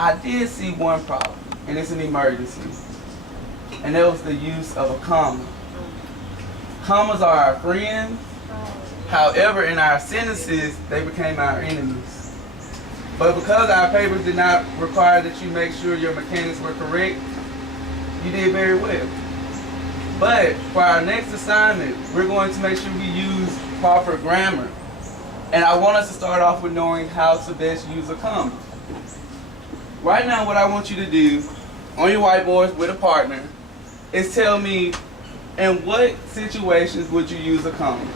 I did see one problem, and it's an emergency, and that was the use of a comma. Commas are our friends. However, in our sentences, they became our enemies. But because our papers did not require that you make sure your mechanics were correct, you did very well. But for our next assignment, we're going to make sure we use proper grammar. And I want us to start off with knowing how to best use a comma. Right now, what I want you to do on your whiteboards with a partner is tell me in what situations would you use a comma.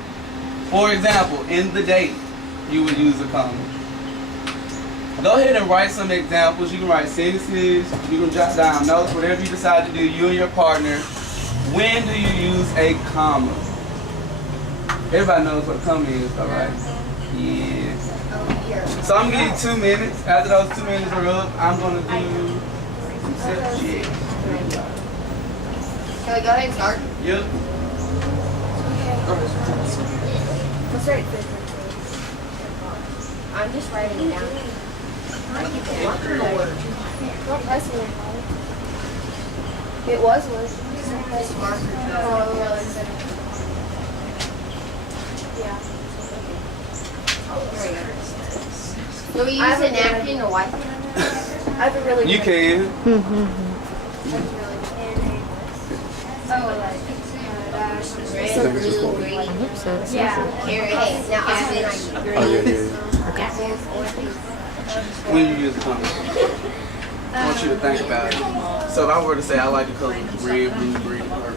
For example, in the date, you would use a comma. Go ahead and write some examples. You can write sentences, you can jot down notes, whatever you decide to do, you and your partner. When do you use a comma? Everybody knows what a comma is, all right? Yeah. So I'm gonna give you 2 minutes. After those 2 minutes are up, I'm gonna do subject. Can we go ahead and start? Yep. I'm just writing it down. It was one. Yeah. Do we use a napkin or wipe? I have a really You can. Yeah. Carrots. Now cabbage. When you use a comma, I want you to think about it. So if I were to say I like the color red, blue, green, purple.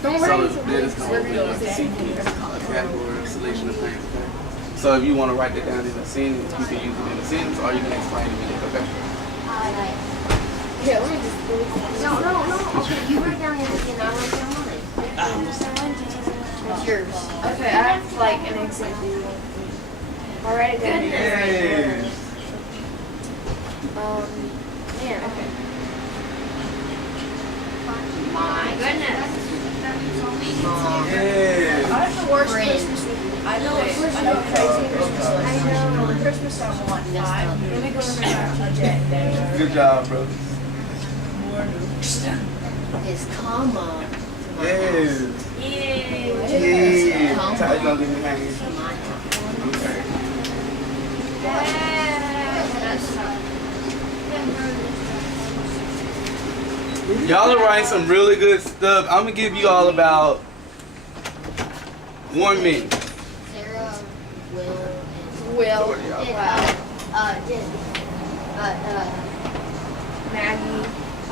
So that is going to be like a sequence, a category, a selection of things. Okay? So if you want to write that down in a sentence, you can use it in a sentence, or you can explain it. Okay? Yeah, let me just. No. Okay, you write down everything. I write down mine. It's yours. Okay, I have like an example. I'll write it down. Yes. Yeah, okay. My goodness. Yes. I have the worst Friend. Christmas week. I know it's crazy Christmas. I know. Christmas time on 5. Let me go over my project. Good job, brother. Is comma. Yes. Yeah. Yeah. Ty, you gonna leave me hanging? Okay. Y'all are writing some really good stuff. I'm gonna give you all about 1 minute. Sarah, Will, Will. What are y'all? Maggie.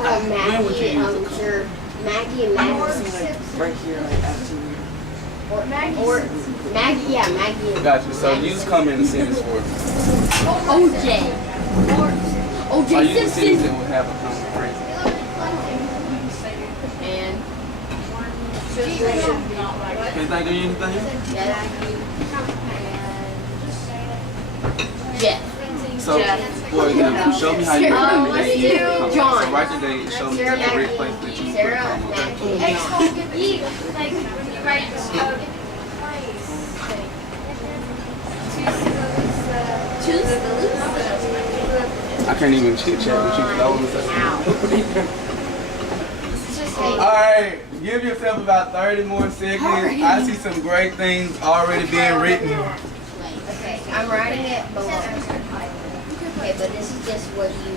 When would you Maggie, use a I'm sure. Maggie and Madison. Right here, like after you. Or Maggie, yeah, Maggie and Gotcha. So use comma in the sentence for me. OJ. Or OJ use a sentence Simpson. that would have a comma phrase. And Can you think of anything? Jeff. So, for example, show me how you put the date in the comma. John. So write the date and show me the correct place that you put the Sarah, comma. Maggie, and John. I can't even chit chat with you because I want to say. Alright, give yourself about 30 more seconds. I see some great things already being written. Okay, I'm writing it below. Okay, but this is just what you.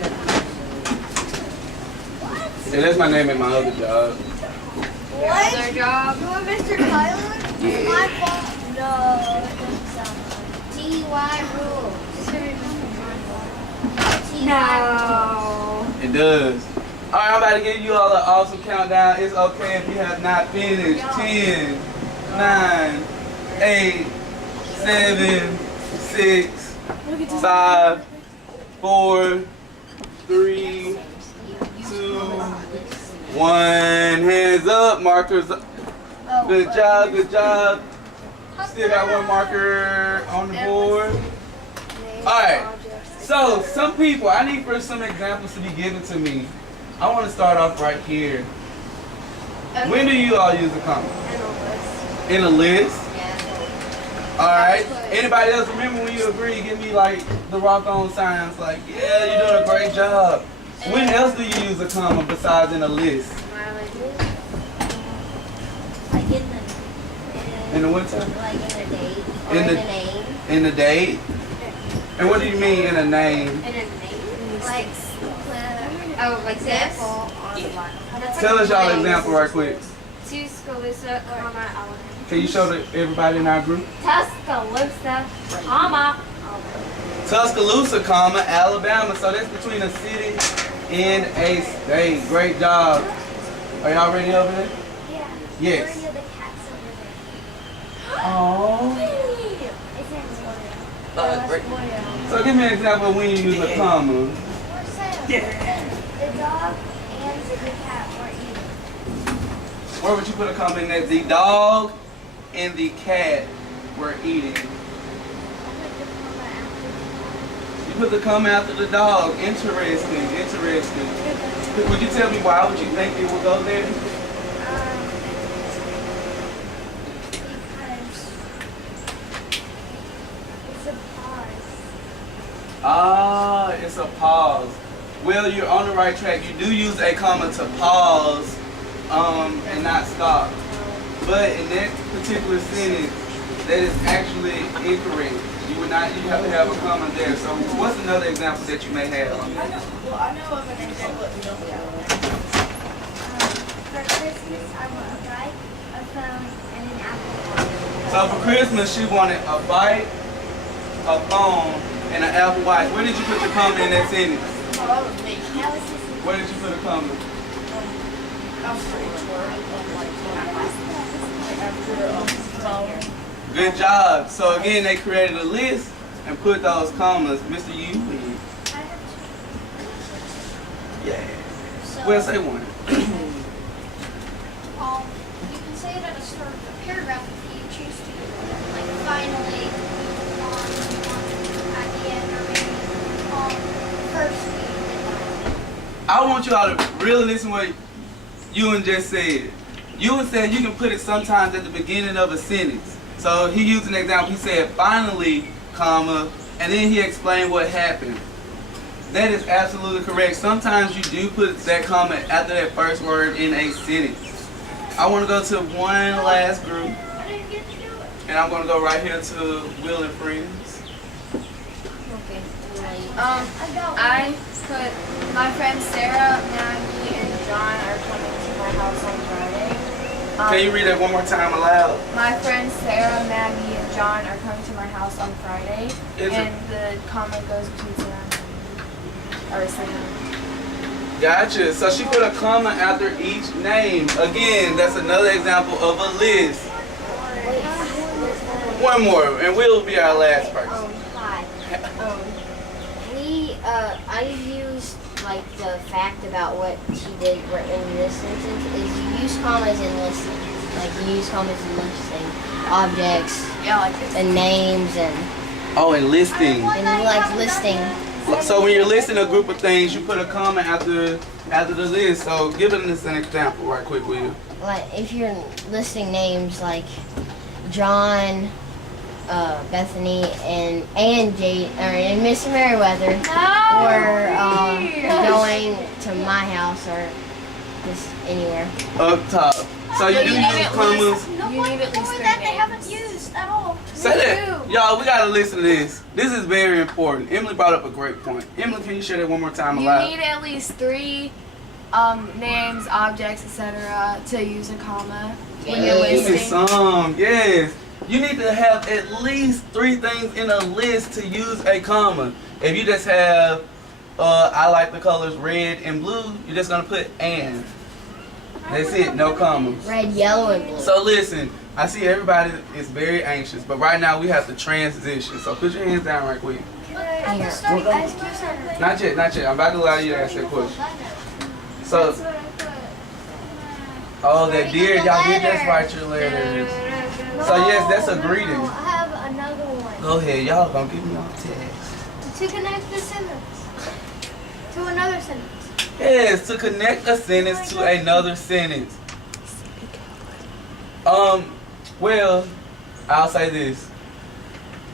And that's my name at my other job. What? Other job? You want Mr. Tyler? Yeah. My fault. No, it doesn't sound TY rules. No. It does. Alright, I'm about to give you all an awesome countdown. It's okay if you have not finished. 10, 9, 8, 7, 6, 5, 4, 3, 2, 1. Hands up, markers up. Good job, good job. Still got one marker on the board. Alright, so some people, I need for some examples to be given to me. I want to start off right here. When do you all use a comma? In a list? Alright. Anybody else remember when you agree? Give me like the rock on signs like, yeah, you're doing a great job. When else do you use a comma besides in a list? Like In the winter? like in a date or In in the- a name. In the date? And what do you mean in a name? In a name. Like like Example this. on the line. Tell us y'all an example right quick. Tuscaloosa, comma, Alabama. Can you show everybody in our group? Tuscaloosa, comma. Tuscaloosa, comma, Alabama. So that's between a city and a state. Great job. Are y'all ready over there? Yeah. Yes. Where are the cats over Oh. there? It's So give me an example of when you use a comma. The dog and the cat were eating. Where would you put a comma in that? The dog and the cat were eating. You put the comma after the dog. Interesting, interesting. Would you tell me why would you think it would go there? Because it's a pause. Ah, it's a pause. Well, you're on the right track. You do use a comma to pause and not stop. But in that particular sentence, that is actually incorrect. You would not. You have to have a comma there. So, what's another example that you may have? Well, I know of an example that we don't have. For Christmas, I want a bike, a phone, and an apple. So for Christmas, she wanted a bike, a phone, and an Apple Watch. Where did you put the comma in that sentence? Oh, that was me. That was just Where did you put a comma? after each word. After phone. Good job. So again, they created a list and put those commas. Mr. U. Yeah. Well, say one. You can say it at the start of the paragraph if you choose to. Like finally, at the end, or maybe first week. I want you all to really listen to what Ewan just said. Ewan said you can put it sometimes at the beginning of a sentence. So he used an example. He said finally, comma, and then he explained what happened. That is absolutely correct. Sometimes you do put that comma after that first word in a sentence. I want to go to one last group, I didn't get to do it. and I'm going to go right here to Will and Friends. Okay. I put my friends Sarah, Maggie, and John are coming to my house on Friday. Can you read that one more time aloud? My friends Sarah, Maggie, and John are coming to my house on Friday, Is it- and the comma goes between Sarah and Maggie. Or Sarah. Gotcha. So she put a comma after each name. Again, that's another example of a list. One more, and we'll be our last person. Hi. I used like the fact about what she did in this sentence is you use commas in listing. Like you use commas in listing objects Yeah, like this. and names and Oh, and listing. like listing. So when you're listing a group of things, you put a comma after the list. So give us an example right quick, will you? Like if you're listing names like John, Bethany, and Jade, and Miss Merriweather, or going to my house or just anywhere. Up top. So you So do you use need at commas. You need at least 3 that they names. haven't used at all. Say that. Y'all, we gotta listen to this. This is very important. Emily brought up a great point. Emily, can you share that one more time You aloud? need at least 3 names, objects, etc. to use a comma when you're Yeah. Give me listing. some. Yes. You need to have at least 3 things in a list to use a comma. If you just have, I like the colors red and blue, you're just gonna put and. That's it, no commas. Red, yellow, and blue. So listen, I see everybody is very anxious, but right now we have to transition. So put your hands down right quick. At the start, ask you something. Not yet, not yet. I'm about to allow you to ask that question. So, That's what I put. oh, that dear, y'all did just write your letters. So yes, that's a greeting. No, I have another one. Go ahead, y'all gonna give me all text. To connect the sentence to another sentence. Yes, to connect a sentence to another sentence. Well, I'll say this.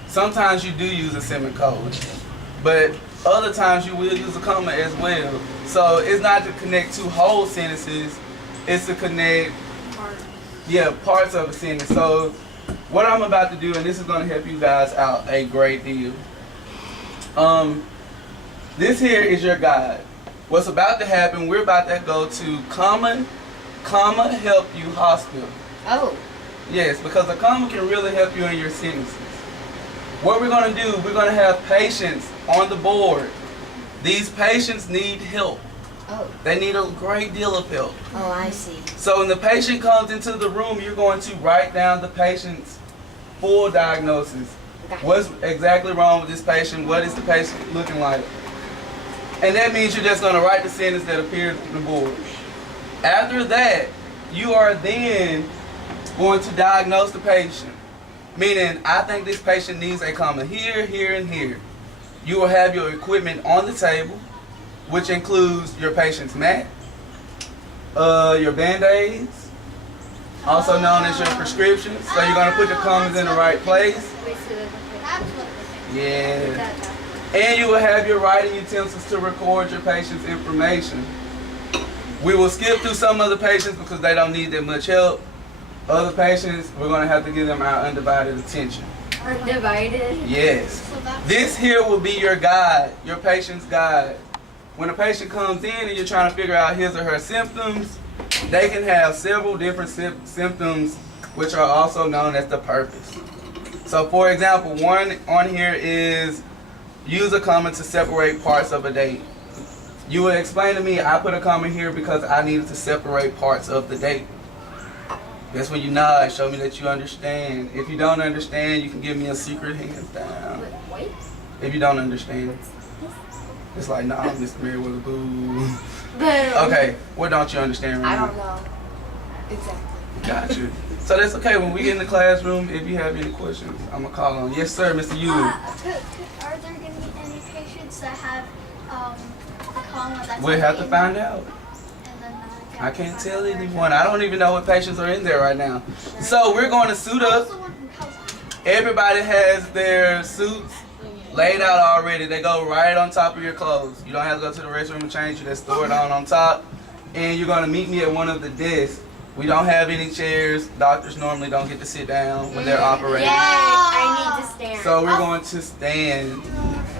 sometimes you do use a semicolon, but other times you will use a comma as well. So it's not to connect two whole sentences, it's to connect parts of a sentence. So what I'm about to do, and this is going to help you guys out a great deal. This here is your guide. What's about to happen, we're about to go to comma help you hospital. Oh. Yes, because a comma can really help you in your sentences. What we're going to do, we're going to have patients on the board. These patients need help. Oh. They need a great deal of help. Oh, I see. So when the patient comes into the room, you're going to write down the patient's full diagnosis. Okay. What's exactly wrong with this patient? What is the patient looking like? And that means you're just going to write the sentence that appears on the board. After that, you are then going to diagnose the patient. Meaning, I think this patient needs a comma here, here, and here. You will have your equipment on the table, which includes your patient's mat, your Band-Aids, also known as your prescriptions. So you're going to put the commas in the right place. Yeah. And you will have your writing utensils to record your patient's information. We will skip through some of the patients because they don't need that much help. Other patients, we're going to have to give them our undivided attention. Undivided? Yes. This here will be your guide, your patient's guide. When a patient comes in and you're trying to figure out his or her symptoms, they can have several different symptoms, which are also known as the purpose. So for example, one on here is use a comma to separate parts of a date. You would explain to me, I put a comma here because I needed to separate parts of the date. That's when you nod, show me that you understand. If you don't understand, you can give me a secret hands down. Wait. If you don't understand, it's like, nah, Mr. Merriweather, boo. But, Okay, what don't you understand right I now? don't know. Exactly. Got you. So that's okay. When we get in the classroom, if you have any questions, I'm going to call on. Yes, sir, Mr. Yu. Are there going to be any patients that have a comma that's We'll have to find out. And then I can't tell anyone. I don't even know what patients are in there right now. So we're going to suit up. Everybody has their suits laid out already. They go right on top of your clothes. You don't have to go to the restroom and change. You just store it on top. And you're going to meet me at one of the desks. We don't have any chairs. Doctors normally don't get to sit down when they're operating. Yay! I need to stand. So we're going to stand.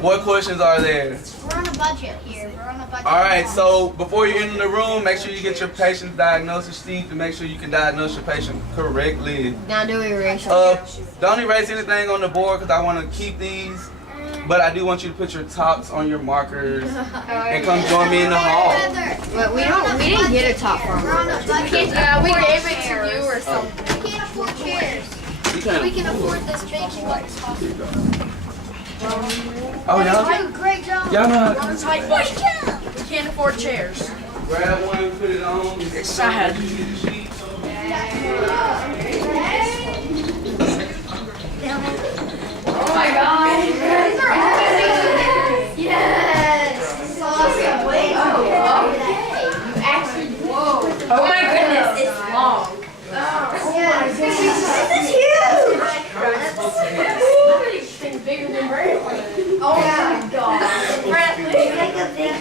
What questions are there? We're on a budget here. We're on a budget. All right, so before you enter the room, make sure you get your patient's diagnosis sheet to make sure you can diagnose your patient correctly. Now do erase them. Don't erase anything on the board because I want to keep these. But I do want you to put your tops on your markers and come join me in the hall. But we didn't get a top from We're on her. a budget. Yeah, we gave it to you or something. We can't afford chairs. You can't We can afford- afford this big one. Oh, y'all, Doing a great job. y'all know how to Great job. We can't afford chairs. grab one, put it on. Excited. You get the sheet. Oh my god. Yes. Awesome. Way You actually, whoa. Oh my goodness, it's long. Yes. This is huge. It's bigger than Bradley. Oh my god. Bradley. Like a big.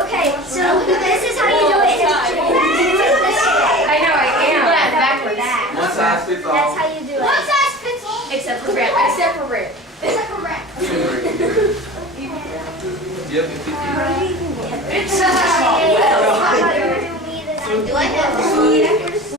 Okay, so this is how you do it. I know, I am. Yeah, backwards. One size fits all. That's how you do it. One size fits all. Except for Bradley. Except for Bradley. It's correct. Yep, it fits you. Do I have